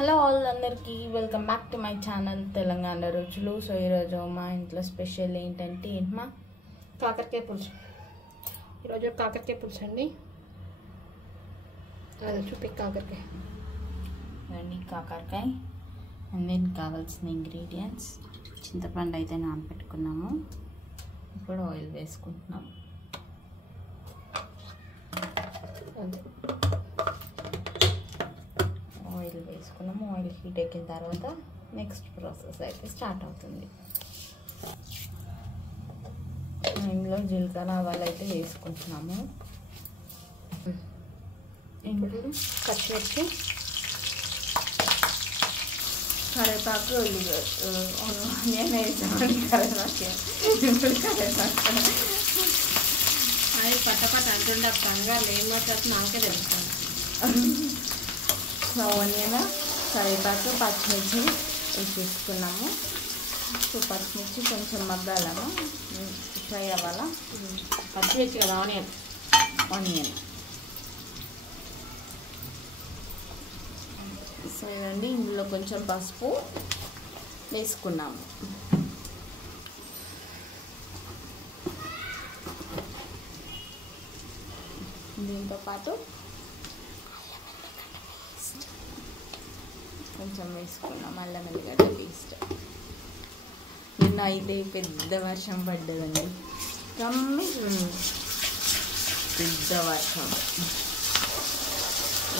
Hello all అందరికీ welcome back to my channel Telangana రుచులు. So ఈరోజు మా ఇంట్లో స్పెషల్ ఏంటంటే మా కాకరకాయ పులుసు. ఈరోజు కాకరకాయ పులుసు అండి. అది చూపి కాకరకాయ అండి కాకరకాయ అండ్ దీనికి కావాల్సిన ఇంగ్రీడియంట్స్ చింతపండు అయితే నానబెట్టుకున్నాము. ఇప్పుడు ఆయిల్ వేసుకుంటున్నాం. ఆయిల్ వేసుకున్నాము. ఆయిల్ హీట్ ఎక్కిన తర్వాత నెక్స్ట్ ప్రాసెస్ అయితే స్టార్ట్ అవుతుంది. ఇందులో జీలకర్ర ఆవాలు అయితే వేసుకుంటున్నాము. ఇప్పుడు పచ్చిమిర్చి, కరివేపాకు, ఆనియన్ వేసామండి. అది పట్టపట్ట అంటుండే కంగారు ఏం మాట్లాడుతూ నాకే తెలుస్తాను. ఆనియన్, కరివేపాకు, పచ్చిమిర్చి వేసుకున్నాము. సో పచ్చిమిర్చి కొంచెం మగ్గాలము, ఫ్రై అవ్వాలా. పచ్చిమిర్చి కదా, ఆనియన్ సో ఇదండి. ఇందులో కొంచెం పసుపు వేసుకున్నాము. దీంతో పాటు కొంచెం వేసుకున్నాం అల్లం వెల్లిగడ్డ పేస్ట్. నిన్న అయితే పెద్ద వర్షం పడ్డదండి, పెద్ద వర్షం.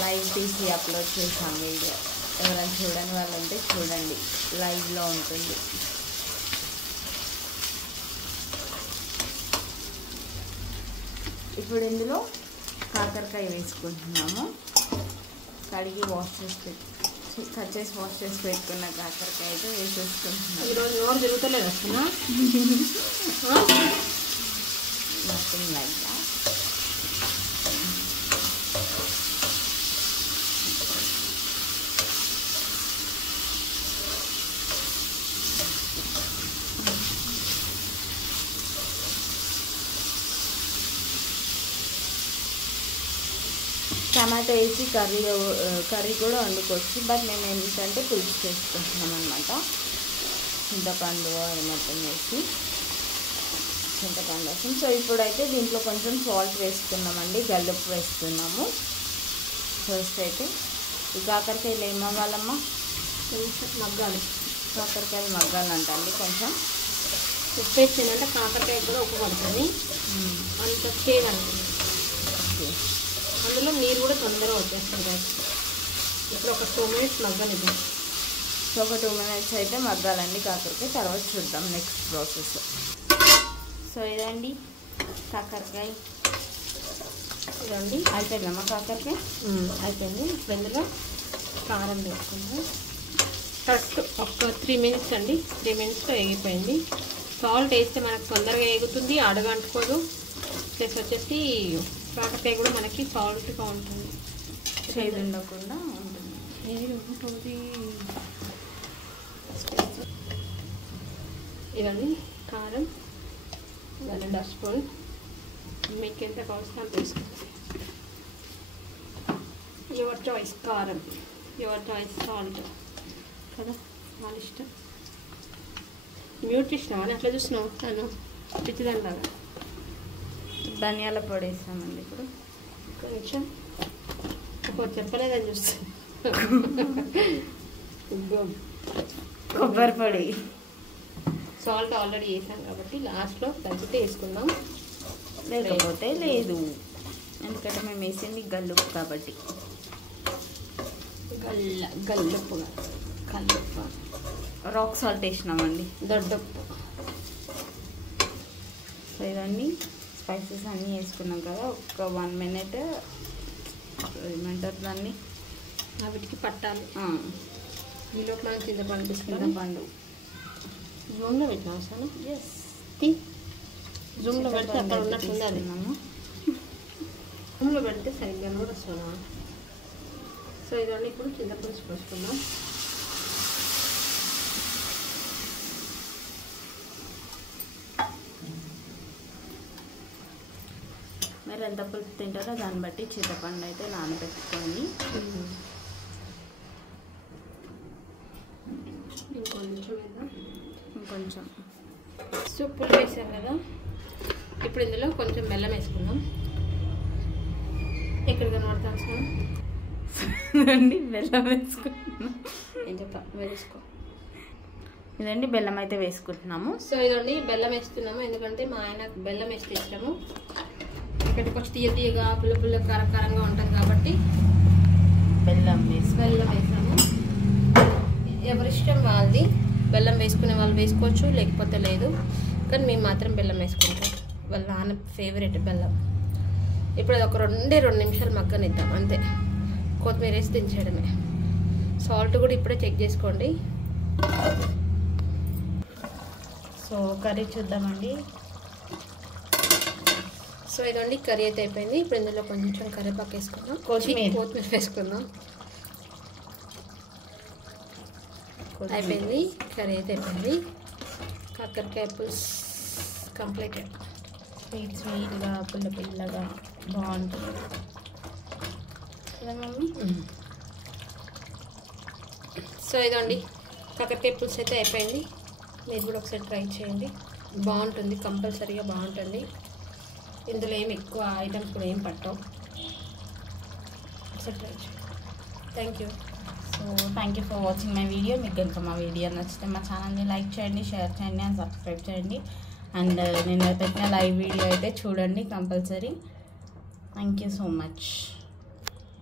లైవ్ తీసి అప్లోడ్ చేసాం వీడియో. ఎవరైనా చూడని వాళ్ళు ఉంటే చూడండి, లైవ్లో ఉంటుంది. ఇప్పుడు ఇందులో కాకరకాయ వేసుకుంటున్నాము. కడిగి కట్ చేసి వాష్ చేసి పెట్టుకున్న కాకరకాయ అయితే వేసేసుకుంటున్నాం. ఈరోజు నోరు తిరుగుతలేదు వస్తున్నా. Nothing like that. టమాటో వేసి కర్రీ కూడా వండుకోవచ్చు. బట్ మేము ఏంటంటే పులుసు చేసుకుంటున్నాం అనమాట. చింతపండు మొత్తం వేసి చింతపండు వేసాం. సో ఇప్పుడైతే దీంట్లో కొంచెం సాల్ట్ వేసుకున్నామండి, గల్లుప్పు వేస్తున్నాము. ఫస్ట్ అయితే ఈ కాకరకాయలు ఏమవ్వాలమ్మా, కొంచెం మగ్గాలి. కాకరకాయలు మగ్గాలంటండి. కొంచెం ఉప్పు వేసిందంటే కాకరకాయ కూడా ఉప్పు పడుతుంది, అంత చేయదండి. ఓకే, అందులో నీరు కూడా తొందరగా వచ్చేస్తుంది. ఇప్పుడు ఒక 2 minutes మగ్గనిద్దాం. సో ఒక 2 minutes అయితే మగ్గాలండి కాకరకాయ. తర్వాత చూద్దాం నెక్స్ట్ ప్రాసెస్. సో ఇదండి కాకరకాయ. ఇదండి అయిపోయిందమ్మా కాకరకాయ, అయిపోయింది. ఇప్పుడు ఇందులో కారం వేసుకుందాం. కరెక్ట్ ఒక 3 minutes అండి. 3 minutesలో వేగిపోయింది. సాల్ట్ వేస్తే మనకు తొందరగా వేగుతుంది, అడగంటుకోదు. ప్లస్ వచ్చేసి కాకరకాయ కూడా మనకి సాల్ట్గా ఉంటుంది, చేదు ఉండకుండా ఉంటుంది. ఇవన్నీ కారం 1.5 స్పూన్, మీకు ఎంత కావాల్సిన అంత వేసుకోండి. యువర్ చాయిస్ కారం, యువర్ చాయిస్ సాల్ట్ కదా, వాళ్ళ ఇష్టం. మ్యూట్ ఇష్టం అని అట్లా చూసినావు తను పిచ్చిదానిలాగా. ధనియాల పొడి వేసామండి. ఇప్పుడు కొంచెం చెప్పలేదని చూస్తాను. కొబ్బరి పొడి, సాల్ట్ ఆల్రెడీ వేసాం కాబట్టి లాస్ట్లో కలిపితే వేసుకుందాం, లేకపోతే లేదు. ఎందుకంటే మేము వేసింది గల్లుప్పు కాబట్టి. గల్లుప్పు కల్లుప్పు, రాక్ సాల్ట్ వేసినామండి, దొడ్డప్పు. సో ఇవన్నీ స్పైసెస్ అన్నీ వేసుకున్నాం కదా. ఒక 1 minute ఏమంటారు దాన్ని, వీటికి పట్టాలి. ఈలోపు మనం చింతపండు తీసుకుందాం. చింతపండు జూమ్లో పెట్టినా అసలు ఎస్ జూమ్లో పెడితే అక్కడ ఉన్నట్టుంది. అది జూమ్లో పెడితే సరిగ్గా కూడా వస్తున్నా. సో ఇవన్నీ ఇప్పుడు చింతపులుసు పోసుకుందాం. మీరు ఎంత పులుపు తింటారో దాన్ని బట్టి చింతపండు అయితే నానబెట్టుకోండి. ఇంకొంచెం వేద్దాం. ఇంకొంచెం. సో పుల్ వేసాం కదా, ఇప్పుడు ఇందులో కొంచెం బెల్లం వేసుకుందాం. ఎక్కడ కనబడతాం సార్ అండి బెల్లం వేసుకుంటున్నాం. ఏం చెప్తా వేసుకో. ఇదండి బెల్లం అయితే వేసుకుంటున్నాము. సో ఇదండి బెల్లం వేస్తున్నాము, ఎందుకంటే మా ఆయనకు బెల్లం వేస్తే ఇష్టము. ఇక్కడ కొంచెం తీయగా పుల్ల పుల్ల కారంగా ఉంటుంది కాబట్టి బెల్లం వేసాము. ఎవరిష్టం వాళ్ళది. బెల్లం వేసుకునే వాళ్ళు వేసుకోవచ్చు, లేకపోతే లేదు. కానీ మేము మాత్రం బెల్లం వేసుకుంటాం. వాళ్ళ నాన్న ఫేవరెట్ బెల్లం. ఇప్పుడు అది ఒక 2 నిమిషాలు మగ్గనిద్దాం అంతే. కొత్తిమీర వేసి దించేయడమే. సాల్ట్ కూడా ఇప్పుడే చెక్ చేసుకోండి. సో కర్రీ చూద్దామండి. సో ఇదండి కర్రీ అయితే అయిపోయింది. ఇప్పుడు ఇందులో కొంచెం కరివేపాకు వేసుకుందాం, కొత్తిమీర వేసుకుందాం. అయిపోయింది, కర్రీ అయితే అయిపోయింది. కాకరకాయ పులుసు కంప్లీటెడ్. స్వీట్గా పుల్ల పుల్లగా బాగుంటుంది కదా మమ్మీ. సో ఇదండి కాకరకాయ పులుసు అయితే అయిపోయింది. మీరు కూడా ఒకసారి ట్రై చేయండి, బాగుంటుంది, కంపల్సరీగా బాగుంటుంది. ఇందులో ఏమి ఎక్కువ ఐటమ్స్ కూడా ఏం పట్టవు. ఒకసారి ట్రై చేయండి. Thank you. So thank you for watching my video. మీకు కనుక మా వీడియో నచ్చితే మా ఛానల్ని లైక్ చేయండి, షేర్ చేయండి అండ్ సబ్స్క్రైబ్ చేయండి. అండ్ నేను పెట్టిన లైవ్ వీడియో అయితే చూడండి compulsory. Thank you so much.